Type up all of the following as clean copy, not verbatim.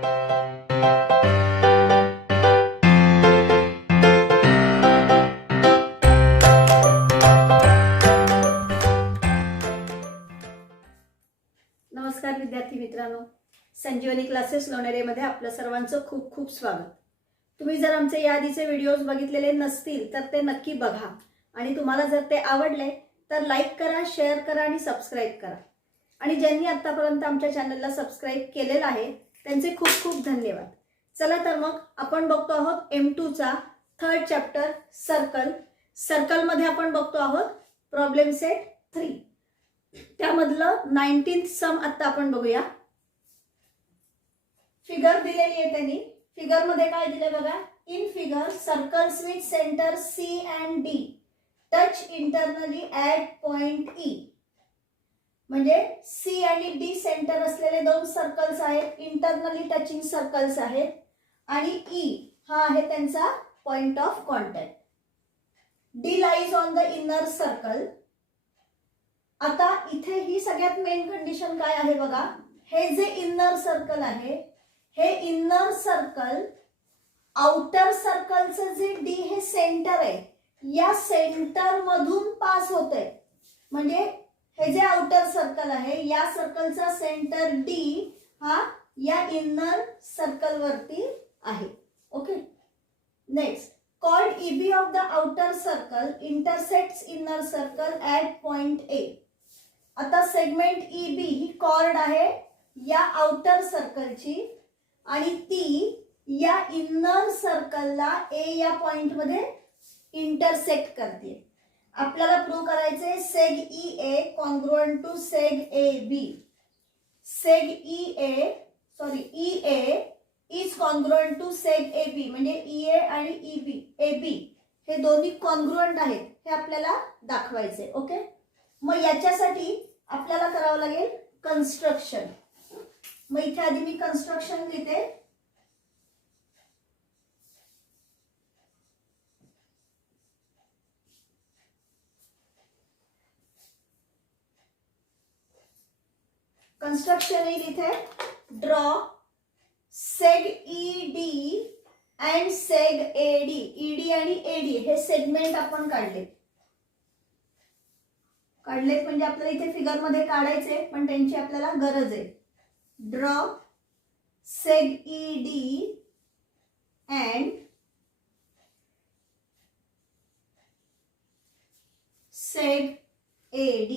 नमस्कार विद्यार्थी मित्रांनो, संजीवनी क्लासेस लोणेरेमध्ये आपलं सर्वांचं खूप खूप स्वागत. तुम्ही जर आमचे याआधीचे व्हिडिओज बघितलेले नसतील तर ते नक्की बघा आणि तुम्हाला जर ते आवडले तर लाईक करा, शेअर करा आणि सबस्क्राईब करा. आणि ज्यांनी आतापर्यंत आमच्या चॅनलला सबस्क्राईब केलेलं आहे त्यांचे खूप खूप धन्यवाद. चला तर मग आपण बघतो आहोत M2 चा 3rd चॅप्टर सर्कल. सर्कलमध्ये आपण बघतो आहोत प्रॉब्लेम सेट 3. त्यामधलं 19th सम आता आपण बघूया. फिगर दिलेली आहे त्यांनी. फिगर मध्ये काय दिले बघा. In figure circles with centre C and D touch internally at point E. म्हणजे C आणि D सेंटर असलेले दोन सर्कल्स आहेत, इंटरनली टचिंग सर्कल्स आहेत आणि E हा आहे त्यांचा point of contact. D lies on the inner circle. आता इथे ही सगळ्यात मेन कंडिशन काय आहे बघा. हे जे इनर सर्कल आहे, हे इनर सर्कल आउटर सर्कलचं जे D हे सेंटर आहे, या सेंटर मधून पास होते. म्हणजे हे जे आउटर सर्कल आहे, या सर्कलचा सेंटर D हा या इनर सर्कल वरती आहे. Okay. Next, chord EB of the outer circle intersects inner circle at point A. आता सेगमेंट EB ही कॉर्ड आहे या आउटर सर्कलची आणि ती या इनर सर्कलला A या पॉइंट मध्ये इंटरसेक्ट करते. आपल्याला प्रूव्ह करायचे seg EA congruent to seg AB. Seg EA is congruent to seg AB. म्हणजे EA आणि AB हे दोन्ही कॉन्ग्रुएंट आहेत हे आपल्याला दाखवायचे. ओके. मग याच्यासाठी आपल्याला करावं लागेल कन्स्ट्रक्शन. मग इथे आधी मी कन्स्ट्रक्शन लिहिते. कन्स्ट्रक्शन येईल इथे. Draw सेग ED and सेग AD. ED आणि AD हे सेगमेंट आपण काढलेत म्हणजे आपल्याला इथे फिगर मध्ये काढायचे पण त्यांची आपल्याला गरज आहे. Draw सेग ED and सेग AD.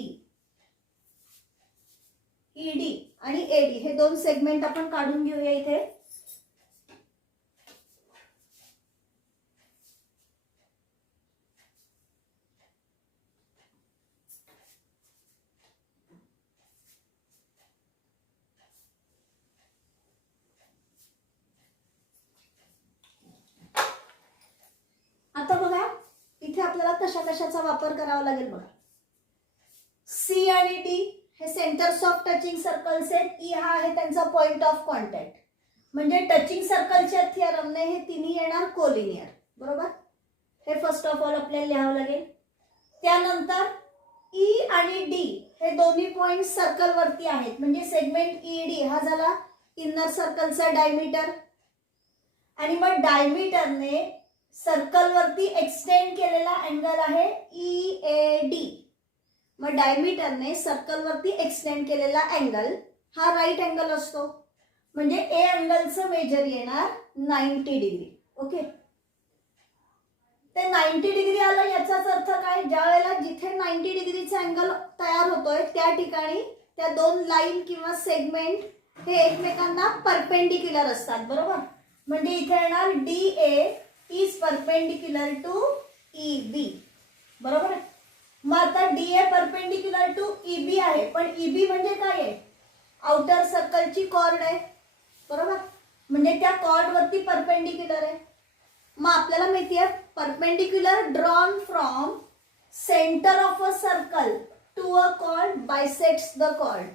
ED आणि AD हे दोन सेगमेंट आपण काढून घेऊया इथे. आता बघा इथे आपल्याला कशाचा वापर करावा लागेल बघा. C आणि D हे सेंटर्स ऑफ टचिंग सर्कल्स आहेत. E हा आहे त्यांचा पॉइंट ऑफ कॉन्टॅक्ट. म्हणजे टचिंग सर्कलच्या थिअरमने हे तिन्ही येणार कोलिनियर. बरोबर. हे फर्स्ट ऑफ ऑल आपल्याला लिहावं लागेल. त्यानंतर E आणि D हे दोन्ही पॉइंट सर्कल वरती आहेत. म्हणजे सेगमेंट ED हा झाला इनर सर्कलचा डायमीटर आणि मग डायमीटरने सर्कल वरती एक्सटेंड केलेला अँगल आहे EAD. मग डायमीटरने सर्कल वरती एक्सटेंड केलेला अँगल हा राईट अँगल असतो. म्हणजे A अँगलचं मेजर येणार 90 डिग्री. ओके. ते 90 डिग्री आलं याचाच अर्थ काय. ज्या वेळेला जिथे 90 डिग्रीचा अँगल तयार होतोय त्या ठिकाणी त्या दोन लाईन किंवा सेगमेंट हे एकमेकांना परपेंडिक्युलर असतात. बरोबर. म्हणजे इथे येणार DA is perpendicular to EB. बरोबर. मग आता DA परपेंडिक्युलर टू EB आहे पण EB म्हणजे काय आहे. आउटर सर्कलची कॉर्ड आहे. बरोबर. म्हणजे त्या कॉर्ड वरती परपेंडिक्युलर आहे. मग आपल्याला माहिती आहे perpendicular drawn from centre of a circle to a chord bisects the chord.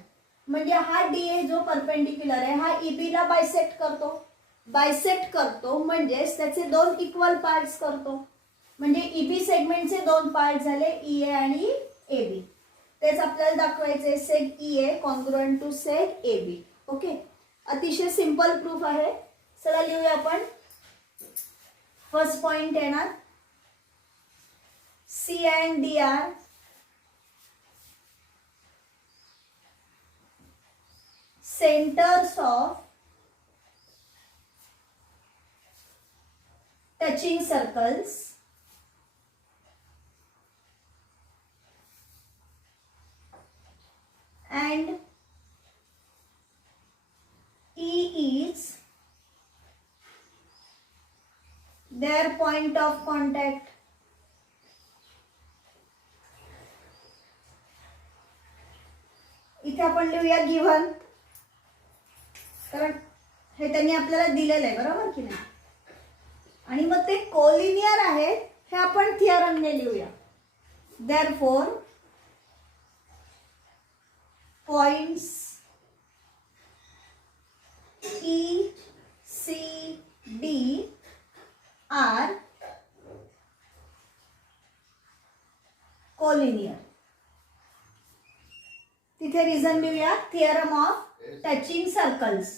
म्हणजे हा DA जो परपेंडिक्युलर आहे हा EB ला बायसेक्ट करतो म्हणजेच त्याचे दोन इक्वल पार्ट्स करतो. म्हणजे EB सेगमेंटचे दोन पार्ट झाले EA आणि AB. तेच आपल्याला दाखवायचे seg EA congruent to seg AB. Okay. अतिशय सिंपल प्रूफ आहे. चला लिहूया आपण. फर्स्ट पॉइंट येणार C and D are centers of touching circles and E is their point of contact. इथे आपण लिहूया गिव्हन, कारण हे त्यांनी आपल्याला दिलेलं आहे बरोबर की नाही. आणि मग ते कोलिनियर आहेत हे आपण थिअरमने लिहूया. Therefore points E C D are collinear. तिथे रिझन लिहूया. Theorem of touching circles.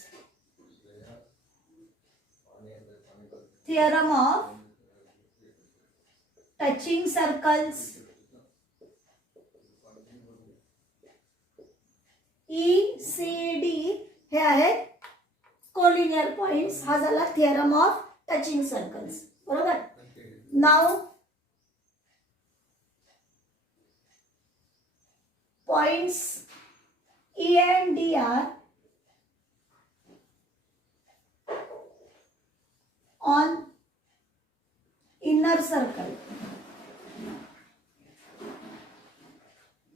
Theorem of touching circles. E C D हे आहेत कोलिनियर पॉइंट्स. हा झाला थिअरम ऑफ टचिंग सर्कल्स बरोबर. Now points E and D are on inner circle.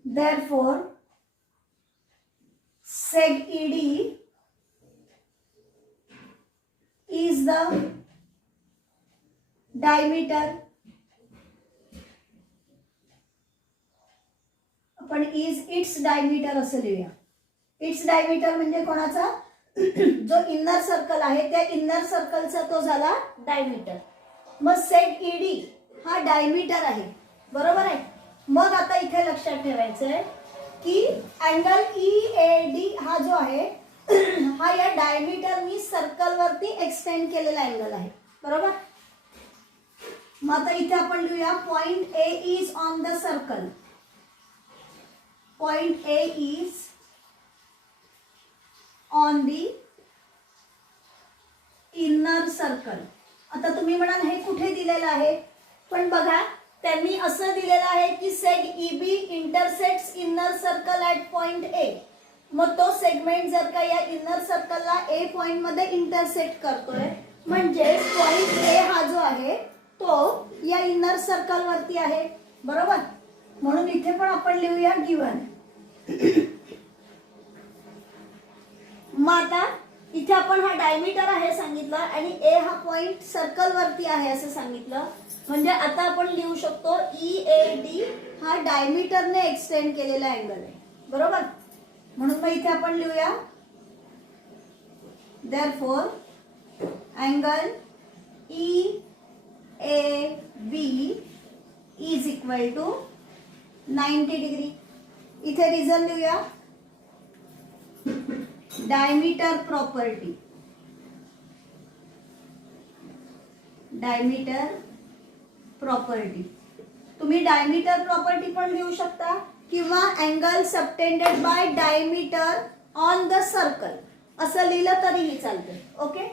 Therefore, seg ED is the diameter. आपण is its diameter असं लिहूया. Its diameter म्हणजे कोणाचा, जो इनर सर्कल आहे त्या इनर सर्कलचा तो झाला डायमीटर. मग सेग ईडी हा डायमीटर आहे बरोबर आहे. मग आता इथे लक्षात ठेवायचं आहे की अँगल ई ए डी हा जो आहे हा या डायमीटरनी सर्कल वरती एक्सटेंड केलेला अँगल आहे बरोबर. मग आता इथे आपण लिहूया point A is on the circle. Point A is on the inner circle. आता तुम्ही म्हणाल हे कुठे दिलेलं आहे, पण बघा त्यांनी असं दिलेलं आहे की सेग EB intersects inner circle at point A. मग तो सेगमेंट जर का या इनर सर्कलला ए पॉइंट मध्ये इंटरसेक्ट करतोय म्हणजे पॉइंट ए हा जो आहे तो या इनर सर्कल वरती आहे बरोबर. म्हणून इथे पण आपण लिहूया गिवन. मग आता इथे आपण हा डायमीटर आहे सांगितलं आणि ए हा पॉइंट सर्कल वरती आहे असं सांगितलं. म्हणजे आता आपण लिहू शकतो ई ए डी हा डायमीटरने एक्सटेंड केलेला अँगल आहे बरोबर. म्हणून मग इथे आपण लिहूया therefore angle E A B is equal to 90 degree. इथे रिझन लिहूया डायमीटर प्रॉपर्टी. डायमीटर प्रॉपर्टी तुम्ही डायमीटर प्रॉपर्टी पण लिहू शकता किंवा angle subtended by diameter on the circle असं लिहिलं तरीही चालतं. ओके.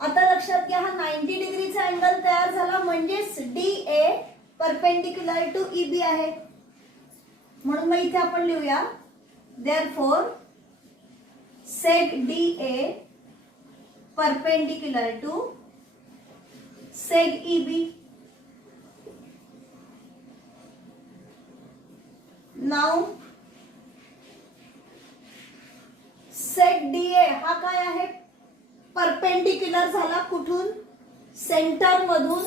आता लक्षात घ्या हा 90 डिग्रीचा अँगल तयार झाला म्हणजेच D A perpendicular to E B आहे. म्हणून मग इथे आपण लिहूया therefore seg D A perpendicular to seg E B. Now seg D A हा काय आहे, परपेंडिक्युलर झाला कुठून, सेंटर मधून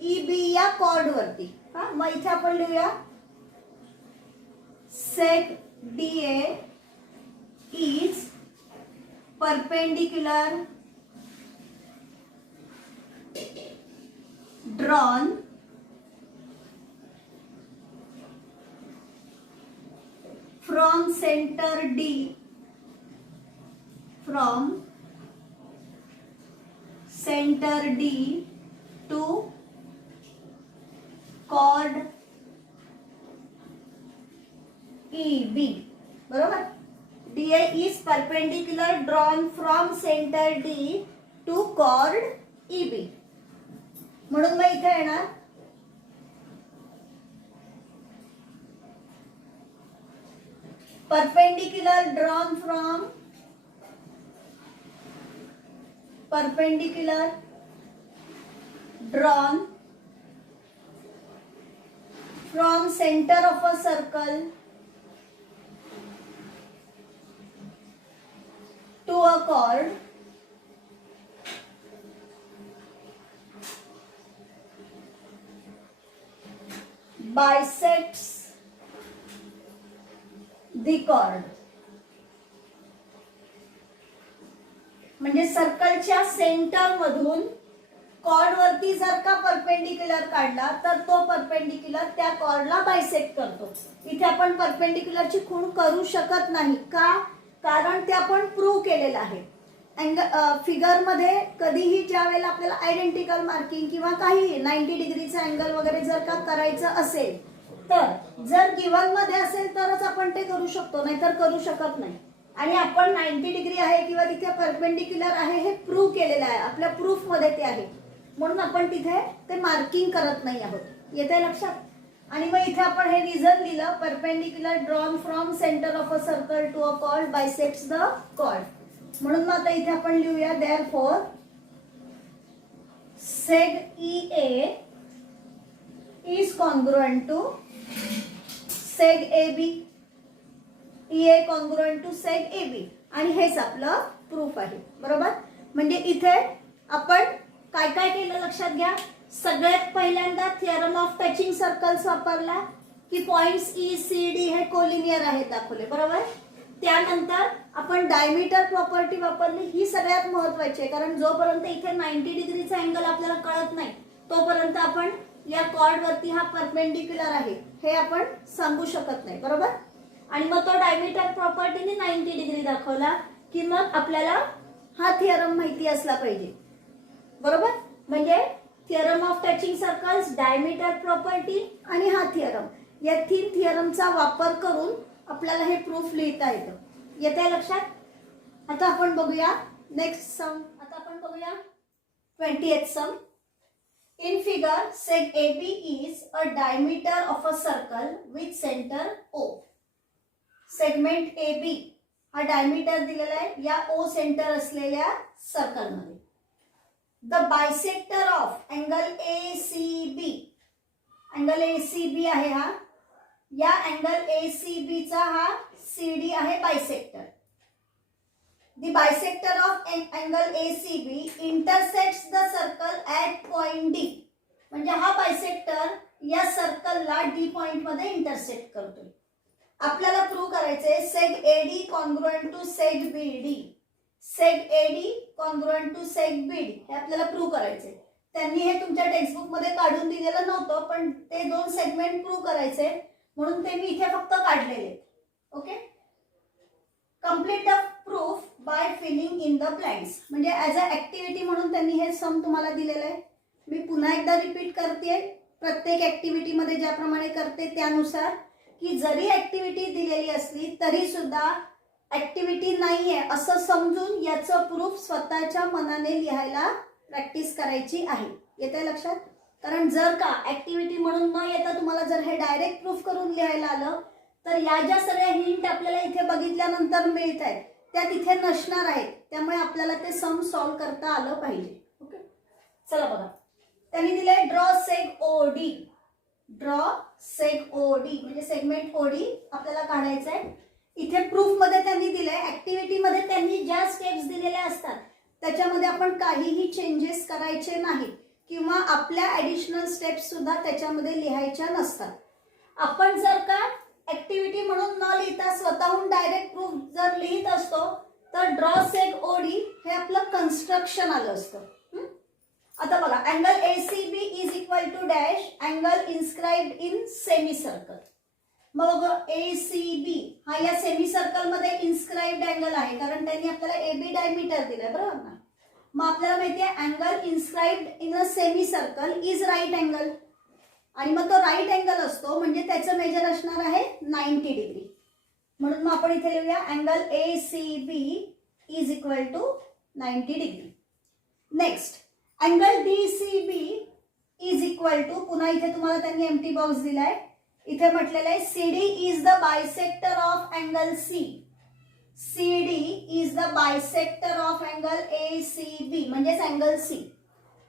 ई बी या कॉर्ड वरती. हा मग इथे आपण लिहूया seg D A is perpendicular drawn from center D centre D to chord E B. बरोबर. DA is perpendicular drawn from center D to chord EB. म्हणून मग इथे येणार perpendicular drawn from center of a circle to a chord bisects the chord. म्हणजे सर्कलच्या centre मधून cord वरती जर का परपेंडिक्युलर काढला तर तो परपेंडिक्युलर त्या कॉर्डला बायसेक्ट करतो. इथे आपण परपेंडिक्युलरची खूण करू शकत नाही. का? कारण ते आपण प्रूव्ह केलेलं आहे. फिगर मध्ये कधीही ज्या वेळेला आपल्याला आयडेंटिकल मार्किंग किंवा काही 90 डिग्रीचा अँगल वगैरे जर का करायचं असेल तर जर गिवन मध्ये असेल तरच आपण ते करू शकतो, नाहीतर करू शकत नाही. आणि आपण 90 डिग्री आहे किंवा तिथे परपेंडिक्युलर आहे हे प्रूव्ह केलेलं आहे, आपल्या प्रूफ मध्ये ते आहे, म्हणून आपण तिथे ते मार्किंग करत नाही आहोत. येते लक्षात. आणि मग इथे आपण हे रिझन लिहिलं, perpendicular drawn from centre of a circle to a chord bisects the chord. म्हणून मग आता इथे आपण लिहूया therefore seg EA is congruent to seg AB. EA congruent to seg AB. आणि हेच आपलं प्रूफ आहे. बरोबर. म्हणजे इथे आपण काय काय केलं लक्षात घ्या. सगळ्यात पहिल्यांदा थिअरम ऑफ टचिंग सर्कल्स वापरला की पॉइंट्स ECD हे कोलिनियर आहेत दाखवले. बरोबर. त्यानंतर आपण डायमीटर प्रॉपर्टी वापरली. ही सगळ्यात महत्त्वाची आहे, कारण जोपर्यंत इथे 90 डिग्रीचा अँगल आपल्याला कळत नाही तोपर्यंत आपण या कॉर्ड वरती हा परपेंडिक्युलर आहे हे आपण सांगू शकत नाही. बरोबर. आणि मग तो डायमीटर प्रॉपर्टीने 90 डिग्री दाखवला की मग आपल्याला हा थिअरम माहिती असला पाहिजे. बरोबर. म्हणजे theorem of touching circles, diameter property आणि हा थिअरम, या 3 थिअरमचा वापर करून आपल्याला हे प्रूफ लिहिता येतं. येते लक्षात. आता आपण बघूया नेक्स्ट सम. आता आपण बघूया 20th sum. In figure seg AB is a diameter of a circle with centre O. Segment AB हा डायमीटर दिलेला आहे या O सेंटर असलेल्या सर्कल मध्ये. The bisector of angle ACB, angle ACB आहे हा, या अँगल ACB चा हा CD आहे bisector. The bisector of angle ACB intersects the circle at point D. म्हणजे हा बायसेक्टर या सर्कलला D पॉइंट मध्ये इंटरसेक्ट करतोय. आपल्याला प्रूव्ह करायचंय seg AD congruent to seg BD. Seg AD congruent to seg BD हे आपल्याला प्रूव्ह करायचंय. त्यांनी हे तुमच्या टेक्स्टबुक मध्ये काढून दिलेलं नव्हतं, पण ते 2 सेगमेंट प्रूव्ह करायचे म्हणून ते मी इथे फक्त काढलेले. Okay. Complete the proof bye feeling in the blanks. म्हणजे ऍज अ ऍक्टिव्हिटी म्हणून त्यांनी हे सम तुम्हाला दिलेलं आहे. मी पुन्हा एकदा रिपीट करते, प्रत्येक ऍक्टिव्हिटी मध्ये ज्याप्रमाणे करते त्यानुसार, की जरी ऍक्टिव्हिटी दिलेली असली तरी सुद्धा ऍक्टिव्हिटी नाहीये असं समजून याचं प्रूफ स्वतःच्या मनाने लिहायला प्रॅक्टिस करायची आहे. येते लक्षात. कारण जर का ऍक्टिव्हिटी म्हणून न येता तुम्हाला जर हे डायरेक्ट प्रूफ करून लिहायला आलं तर या ज्या सगळ्या हिंट आपल्याला इथे बघितल्यानंतर मिळत आहेत त्या तिथे नसणार आहेत. त्यामुळे आपल्याला ते सम सॉल्व करता आलं पाहिजे. ओके. चला बघा. त्यांनी दिलंय ड्रॉ सेग OD. ड्रॉ सेग OD म्हणजे सेगमेंट OD आपल्याला काढायचं आहे. इथे प्रूफ मध्ये त्यांनी दिलंय, ऍक्टिव्हिटी मध्ये त्यांनी ज्या स्टेप्स दिलेल्या असतात त्याच्यामध्ये आपण काहीही चेंजेस करायचे नाहीत किंवा आपल्या ऍडिशनल स्टेप्स सुद्धा त्याच्यामध्ये लिहायच्या नसतात. आपण जर का ऍक्टिव्हिटी म्हणून न लिहिता स्वतःहून डायरेक्ट प्रूफ जर लिहित असतो तर ड्रॉ सेग OD हे आपलं कन्स्ट्रक्शन आलं असतं. आता बघा, angle ACB is equal to dash angle inscribed in semi circle. मग ACB हा या सेमी सर्कल मध्ये इन्स्क्राइब्ड अँगल आहे कारण त्यांनी आपल्याला AB डायमीटर दिलाय. बरोबर ना. मग आपल्याला माहिती आहे angle inscribed in a semi circle is right angle, आणि मग तो राईट अँगल असतो म्हणजे त्याचं मेजर असणार आहे 90 डिग्री. म्हणून मग आपण इथे लिहूया angle ACB is equal to 90 degree. Next angle DCB is equal to, पुन्हा इथे तुम्हाला त्यांनी एम्प्टी बॉक्स दिलाय. इथे म्हटलेलं आहे CD is the bisector of angle C. CD is the bisector of angle ACB म्हणजेच अँगल C.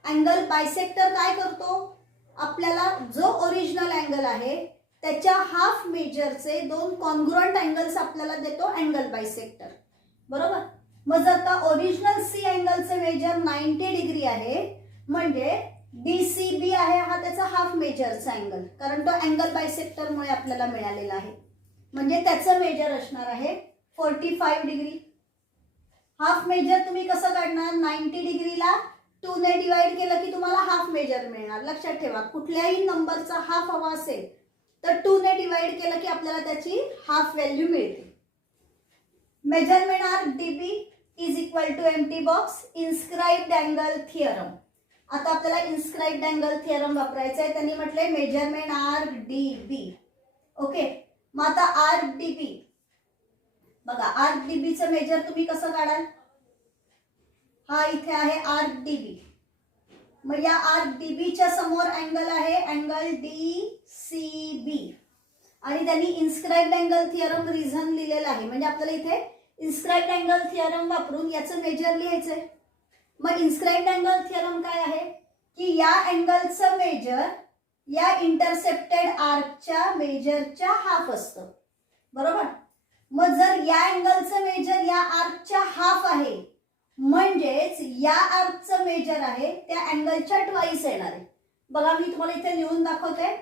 अँगल बायसेक्टर काय करतो, आपल्याला जो ओरिजिनल अँगल आहे त्याच्या हाफ मेजरचे दोन कॉन्ग्रुएंट अँगल्स आपल्याला देतो अँगल बायसेक्टर. बरोबर. मग जर का ओरिजिनल C अँगलचे मेजर 90 डिग्री आहे म्हणजे DCB आहे हा त्याचा हाफ मेजरचा अँगल, कारण तो अँगल बायसेक्टरमुळे आपल्याला मिळालेला आहे. म्हणजे त्याचं मेजर असणार आहे 45 डिग्री. हाफ मेजर तुम्ही कसं काढणार, 90 डिग्रीला 2 ने डिवाइड केलं की तुम्हाला हाफ मेजर मिळणार. लक्षात ठेवा, कुठल्याही नंबरचा हाफ हवा असेल तर 2 ने डिवाइड केलं की आपल्याला त्याची हाफ व्हॅल्यू मिळते. Measurement arc DB is equal to empty box inscribed angle theorem. आता आपल्याला इन्स्क्राइब्ड अँगल थिअरम वापरायचं आहे. त्यांनी म्हटलंय मेजरमेंट आर्क DB. ओके. मग आता आर्क DB बघा, आर्क DBचं मेजर तुम्ही कसं काढाल, हा इथे आहे आर्क DB. मग या आर्क DBच्या समोर अँगल आहे अँगल DCB, आणि त्यांनी इन्स्क्राइब्ड अँगल थिअरम रिझन लिहिलेलं आहे. म्हणजे आपल्याला इथे इन्स्क्राइब्ड अँगल थिअरम वापरून याचं मेजर लिहायचंय. मग इन्स्क्राइब्ड अँगल थिअरम काय आहे की या अँगलचं मेजर या इंटरसेप्टेड आर्कच्या मेजरच्या हाफ असतं. बरोबर. मग जर या अँगलचं मेजर या आर्कच्या हाफ आहे म्हणजेच या आर्कचं मेजर आहे त्या अँगलच्या ट्वाइस येणार आहे. बघा मी तुम्हाला इथे लिहून दाखवते.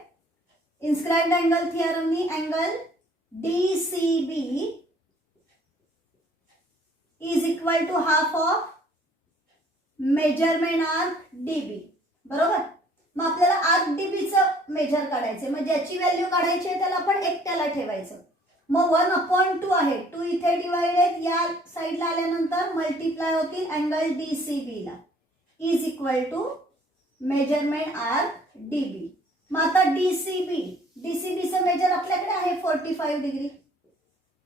इन्स्क्राइब्ड अँगल थिअरमनी angle DCB is equal to half of measurement arc DB. बरोबर. मग आपल्याला आर्क DBचं मेजर काढायचं, मग ज्याची व्हॅल्यू काढायची आहे त्याला आपण एकट्याला ठेवायचं. मग 1/2 आहे, 2 इथे डिवाइड आहेत, या साईडला आल्यानंतर मल्टिप्लाय होतील अँगल DCB ला is equal to measurement arc DB. मग आता DCBचं मेजर आपल्याकडे आहे 45 डिग्री.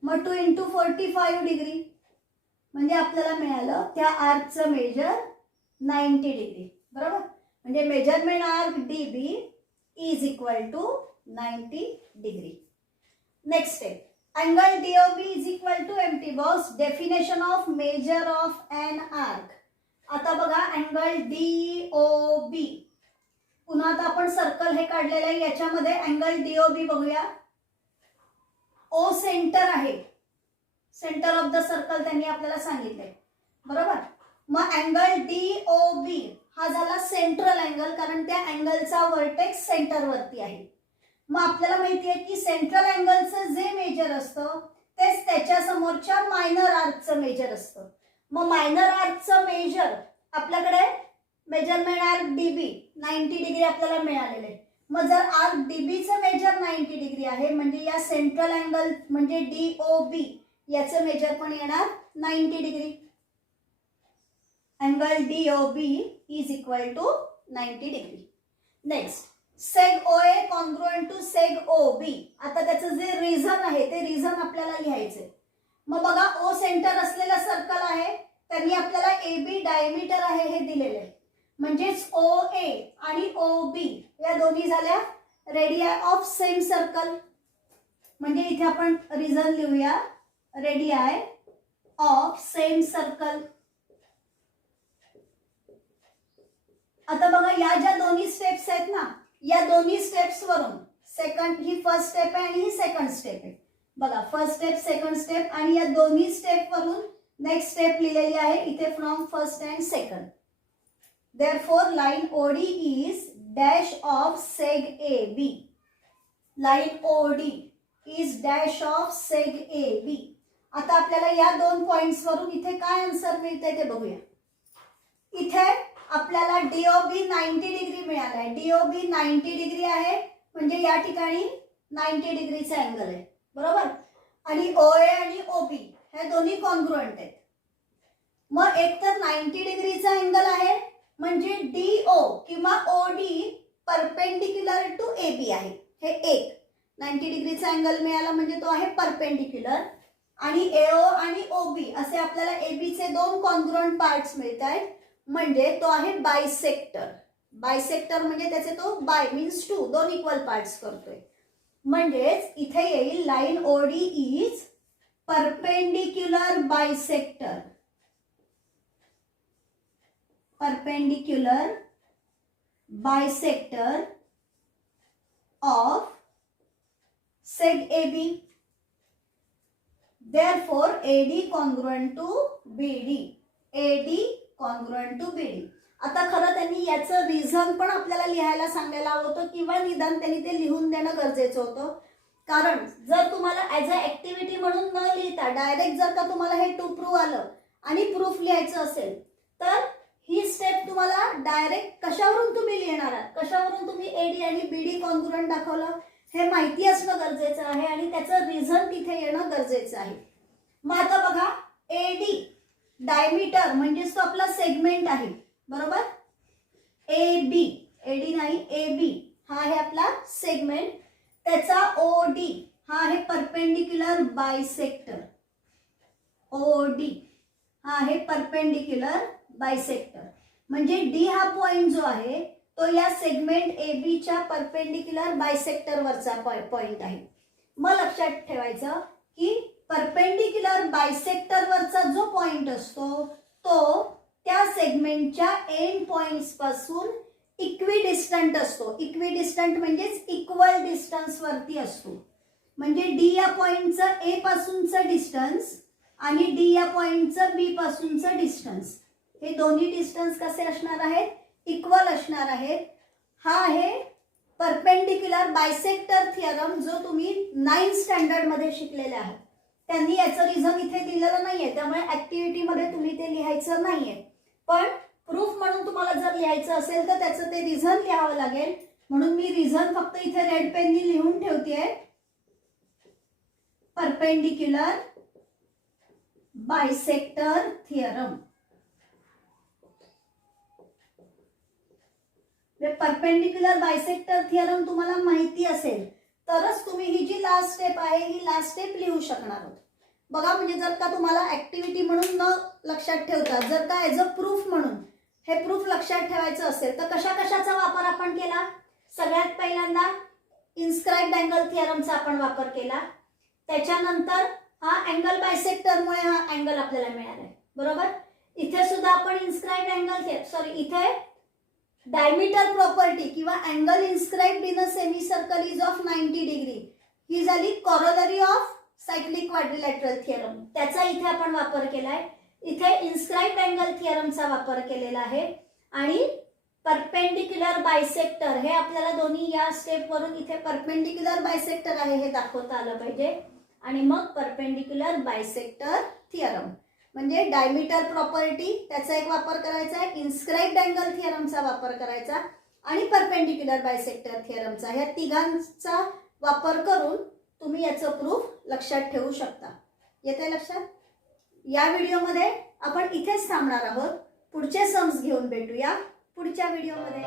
मग 2 × 45 डिग्री म्हणजे आपल्याला मिळालं त्या आर्कचं मेजर 90 डिग्री. बरोबर. म्हणजे measurement arc DB is equal to 90 degree. Next step angle DOB is equal to empty box definition of measure of an arc. आता बघा अँगल DOB, पुन्हा आता आपण सर्कल हे काढलेलं आहे, याच्यामध्ये अँगल DOB बघूया. O सेंटर आहे, सेंटर ऑफ द सर्कल त्यांनी आपल्याला सांगितलंय. बरोबर. मग अँगल DOB हा झाला सेंट्रल अँगल, कारण त्या अँगलचा वर्टेक्स सेंटर वरती आहे. मग आपल्याला माहिती आहे की सेंट्रल अँगलचं जे मेजर असतं तेच त्याच्या समोरच्या मायनर आर्कचं मेजर असतं. मग मायनर आर्कचं मेजर आपल्याकडे मेजरमेंट आर्क DB 90 डिग्री आपल्याला मिळालेले आहे. मग जर आर्क DBचं मेजर 90 डिग्री आहे म्हणजे या सेंट्रल अँगल म्हणजे DOB याचं मेजर पण येणार 90 degree. Angle DOB is equal to 90 degree. Next seg OA congruent to seg OB. आता त्याचं जे रिझन आहे ते रिझन आपल्याला लिहायचे. मग बघा O सेंटर असलेला सर्कल आहे, त्यांनी आपल्याला AB डायमीटर आहे हे दिलेले आहे. म्हणजेच OA आणि OB या दोन्ही झाल्या रेडियाय ऑफ सेम सर्कल. म्हणजे इथे आपण रिझन लिहूया रेडियाय ऑफ सेम सर्कल. आता बघा या ज्या दोन्ही स्टेप्स आहेत ना, या दोन्ही स्टेप्स वरून सेकंड, ही फर्स्ट स्टेप आहे आणि ही सेकंड स्टेप आहे. बघा फर्स्ट स्टेप सेकंड स्टेप, आणि या दोन्ही स्टेप वरून नेक्स्ट स्टेप लिहिलेली आहे इथे from first and second. Therefore line OD is dash of सेग AB. Line OD is dash of सेग AB. आता आपल्याला या दोन पॉइंट्स वरून इथे काय आन्सर मिळते ते बघूया. इथे आपल्याला DOB 90 डिग्री मिळालाय. DOB 90 डिग्री आहे म्हणजे या ठिकाणी 90 डिग्रीचा अँगल आहे. बरोबर. आणि OA आणि OB हे दोन्ही कॉन्ग्रुएंट आहेत. मग एक तर 90 डिग्रीचा अँगल आहे म्हणजे DO किंवा OD परपेंडिक्युलर टू AB आहे. हे एक 90 डिग्रीचा अँगल मिळाला म्हणजे तो आहे परपेंडिक्युलर. आणि AO आणि OB असे आपल्याला AB चे दोन कॉन्ग्रुएंट पार्ट्स मिळत आहेत म्हणजे तो आहे बायसेक्टर. बायसेक्टर म्हणजे त्याचे तो बाय मीन्स टू, दोन इक्वल पार्ट्स करतोय. म्हणजेच इथे येईल line OD is perpendicular bisector. Perpendicular bisector of seg AB. Therefore AD congruent to BD. AD congruent to BD. आता खरं त्यांनी याचं रिझन पण आपल्याला लिहायला सांगायला हवं होतं किंवा निदान त्यांनी ते लिहून देणं गरजेचं होतं. कारण जर तुम्हाला ॲज अ ॲक्टिव्हिटी म्हणून न लिहिता डायरेक्ट जर का तुम्हाला हे टू प्रूव्ह आलं आणि प्रूफ लिहायचं असेल तर ही स्टेप तुम्हाला डायरेक्ट कशावरून तुम्ही लिहिणार आहात, कशावरून तुम्ही AD आणि BD कॉन्ग्रुएंट दाखवलं हे माहिती असणं गरजेचं आहे आणि त्याचं रिझन तिथे येणं गरजेचं आहे. मग आता बघा AD डायमीटर म्हणजेच तो आपला सेगमेंट आहे बरोबर. AB AD नाही AB हा आहे आपला सेगमेंट. त्याचा OD हा आहे परपेंडिक्युलर बायसेक्टर. OD हा आहे परपेंडिक्युलर बायसेक्टर म्हणजे D हा पॉइंट जो आहे तो या सेगमेंट AB च्या परपेंडिक्युलर बायसेक्टर वरचा पॉइंट आहे. मग लक्षात ठेवायचं की परपेंडिक्युलर बायसेक्टर वरचा जो पॉइंट असतो तो त्या सेगमेंटच्या एंड पॉइंट्स पासून इक्विडिस्टंट असतो. इक्विडिस्टंट म्हणजेच इक्वल डिस्टन्स वरती असतो. म्हणजे D या पॉइंटचं A पासूनचं डिस्टन्स आणि D या पॉइंटचं B पासूनचं डिस्टन्स हे दोन्ही डिस्टन्स कसे असणार आहेत, इक्वल असणार आहेत. हा आहे परपेंडिक्युलर बायसेक्टर थिअरम जो तुम्ही 9th स्टँडर्ड मध्ये शिकलेले आहात. त्यांनी याचं रिझन इथे दिलेलं नाहीये त्यामुळे ऍक्टिव्हिटी मध्ये तुम्ही ते लिहायचं नाहीये. पण प्रूफ म्हणून तुम्हाला जर लिहायचं असेल तर त्याचं ते रिझन लिहावं लागेल. म्हणून मी रिझन फक्त इथे रेड पेननी लिहून ठेवतेय. Perpendicular bisector theorem. Perpendicular bisector theorem तुम्हाला माहिती असेल तरच तुम्ही ही जी लास्ट स्टेप आहे ही लास्ट स्टेप लिहू शकणार आहोत. बघा म्हणजे जर का तुम्हाला ऍक्टिव्हिटी म्हणून न लक्षात ठेवता जर का ॲज अ प्रूफ म्हणून हे प्रूफ लक्षात ठेवायचं असेल तर कशा कशाचा वापर आपण केला. सगळ्यात पहिल्यांदा इन्स्क्राइब्ड अँगल थिअरमचा आपण वापर केला. त्याच्यानंतर हा अँगल बायसेक्टरमुळे हा अँगल आपल्याला मिळाला बरोबर. इथे सुद्धा आपण इन्स्क्राइब्ड अँगल इथे डायमीटर प्रॉपर्टी किंवा angle inscribed in a semicircle is of 90 degree ही झाली corollary of cyclic quadrilateral theorem. त्याचा इथे आपण वापर केलाय. इथे इन्स्क्राइब्ड अँगल थिअरमचा वापर केलेला आहे आणि परपेंडिक्युलर बायसेक्टर हे आपल्याला दोन्ही या स्टेप वरून इथे परपेंडिक्युलर बायसेक्टर आहे हे दाखवता आलं पाहिजे. आणि मग परपेंडिक्युलर बायसेक्टर थिअरम म्हणजे डायमीटर प्रॉपर्टी त्याचा एक वापर करायचा आहे, इन्स्क्राइब्ड अँगल थिअरमचा वापर करायचा आणि परपेंडिक्युलर बायसेक्टर थिअरमचा. ह्या तिघांचा वापर करून तुम्ही याचं प्रूफ लक्षात ठेवू शकता. येते लक्षात. या व्हिडिओमध्ये आपण इथेच थांबणार आहोत. पुढचे सम्स घेऊन भेटूया पुढच्या व्हिडिओमध्ये.